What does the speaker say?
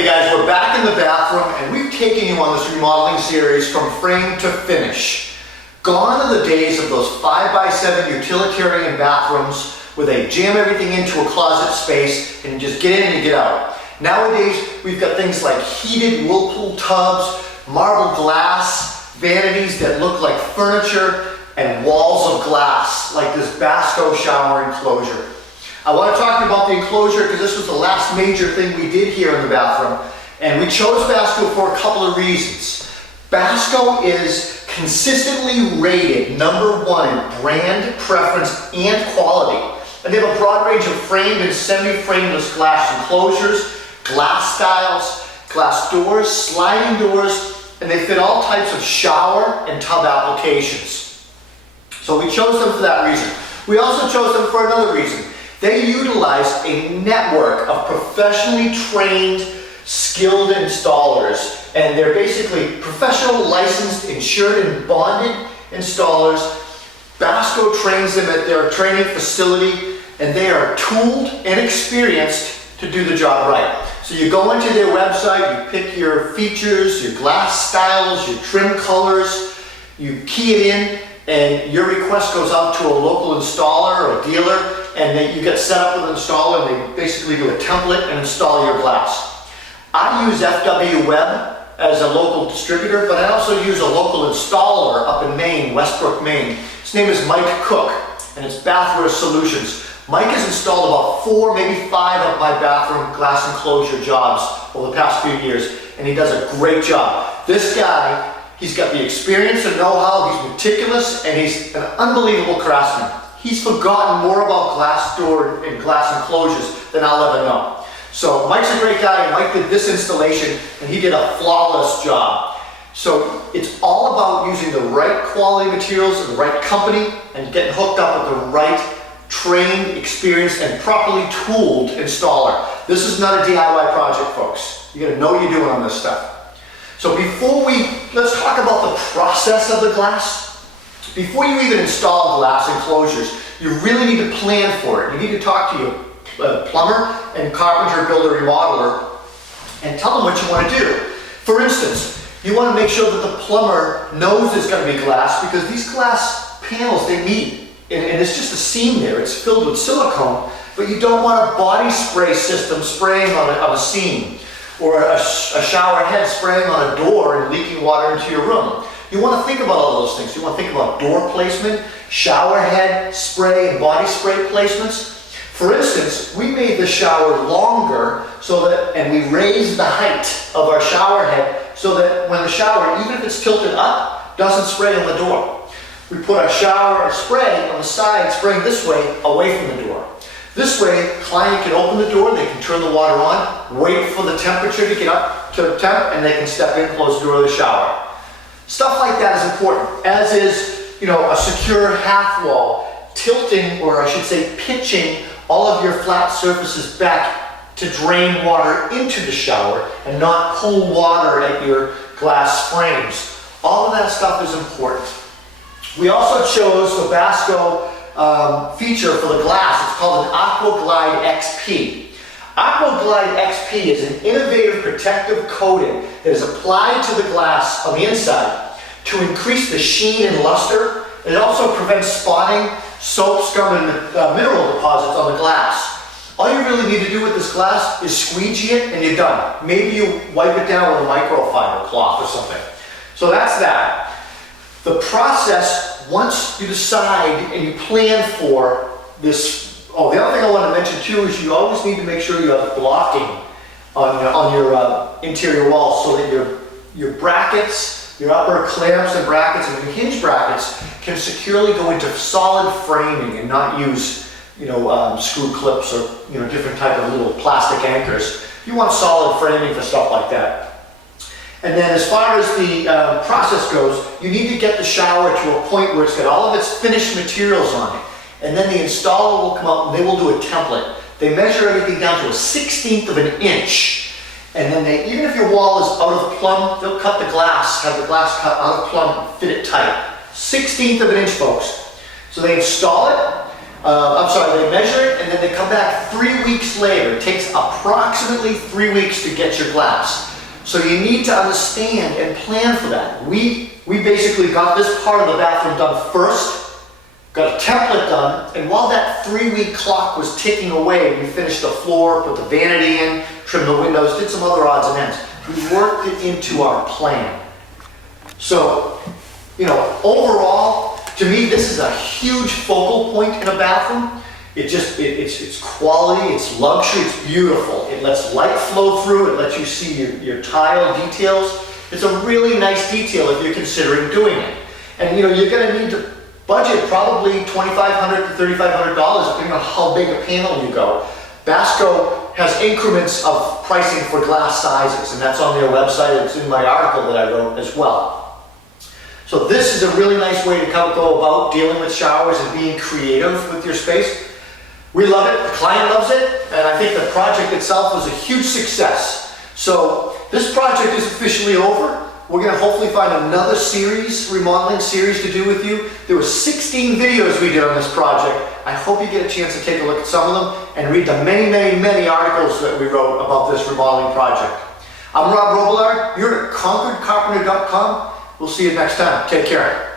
Okay guys, we're back in the bathroom and we've taken you on this remodeling series from frame to finish. Gone are the days of those 5x7 utilitarian bathrooms where they jam everything into a closet space and you just get in and you get out. Nowadays, we've got things like heated whirlpool tubs, marble glass, vanities that look like furniture, and walls of glass like this Basco shower enclosure. I want to talk to you about the enclosure because this was the last major thing we did here in the bathroom. And we chose Basco for a couple of reasons. Basco is consistently rated #1 in brand preference and quality. And they have a broad range of framed and semi-frameless glass enclosures, glass styles, glass doors, sliding doors, and they fit all types of shower and tub applications. So we chose them for that reason. We also chose them for another reason. They utilize a network of professionally trained, skilled installers, and they're basically professional, licensed, insured, and bonded installers. Basco trains them at their training facility, and they are tooled and experienced to do the job right. So you go into their website, you pick your features, your glass styles, your trim colors, you key it in, and your request goes out to a local installer or a dealer, and then you get set up with an installer, and they basically do a template and install your glass. I use FW Web as a local distributor, but I also use a local installer up in Maine, Westbrook, Maine. His name is Mike Cook, and it's Bathware Solutions. Mike has installed about 4, maybe 5 of my bathroom glass enclosure jobs over the past few years, and he does a great job. This guy, he's got the experience and know-how, he's meticulous, and he's an unbelievable craftsman. He's forgotten more about glass door and glass enclosures than I'll ever know. So Mike's a great guy, and Mike did this installation, and he did a flawless job. So it's all about using the right quality materials and the right company, and getting hooked up with the right trained, experienced, and properly tooled installer. This is not a DIY project, folks. You gotta know what you're doing on this stuff. So let's talk about the process of the glass. Before you even install glass enclosures, you really need to plan for it. You need to talk to your plumber and carpenter, builder, remodeler, and tell them what you want to do. For instance, you want to make sure that the plumber knows there's going to be glass, because these glass panels, they meet, and it's just a seam there. It's filled with silicone, but you don't want a body spray system spraying on a seam, or a shower head spraying on a door and leaking water into your room. You want to think about all those things. You want to think about door placement, shower head spray, and body spray placements. For instance, we made the shower longer and we raised the height of our shower head so that when the shower, even if it's tilted up, doesn't spray on the door. We put our shower spray on the side, spraying this way, away from the door. This way, client can open the door, they can turn the water on, wait for the temperature to get up to temp, and they can step in, close the door of the shower. Stuff like that is important, as is, a secure half wall, tilting, or I should say pitching all of your flat surfaces back to drain water into the shower and not pull water at your glass frames. All of that stuff is important. We also chose the Basco feature for the glass. It's called an AquaGlide XP. AquaGlide XP is an innovative protective coating that is applied to the glass on the inside to increase the sheen and luster. It also prevents spotting, soap, scum, and mineral deposits on the glass. All you really need to do with this glass is squeegee it and you're done. Maybe you wipe it down with a microfiber cloth or something. So that's that. The process, once you decide and you plan for this. Oh, the other thing I want to mention too is you always need to make sure you have blocking on your interior walls, so that your brackets, your upper clamps and brackets and your hinge brackets can securely go into solid framing and not use screw clips or different type of little plastic anchors. You want solid framing for stuff like that. And then as far as the process goes, you need to get the shower to a point where it's got all of its finished materials on it. And then the installer will come out and they will do a template. They measure everything down to a 1/16 of an inch. And then even if your wall is out of plumb, they'll cut the glass, have the glass cut out of plumb, fit it tight. 1/16 of an inch, folks. So they install it. They measure it and then they come back 3 weeks later. It takes approximately 3 weeks to get your glass. So you need to understand and plan for that. We basically got this part of the bathroom done first, got a template done, and while that 3-week clock was ticking away, we finished the floor, put the vanity in, trimmed the windows, did some other odds and ends. We worked it into our plan. So, you know, overall, to me, this is a huge focal point in a bathroom. It's quality, it's luxury, it's beautiful. It lets light flow through, it lets you see your tile details. It's a really nice detail if you're considering doing it. And you know, you're gonna need to budget probably $2,500 to $3,500 depending on how big a panel you go. Basco has increments of pricing for glass sizes, and that's on their website. It's in my article that I wrote as well. So this is a really nice way to go about dealing with showers and being creative with your space. We love it, the client loves it, and I think the project itself was a huge success. So this project is officially over. We're going to hopefully find another remodeling series to do with you. There were 16 videos we did on this project. I hope you get a chance to take a look at some of them and read the many articles that we wrote about this remodeling project. I'm Rob Robillard. You're at ConcordCarpenter.com. We'll see you next time. Take care.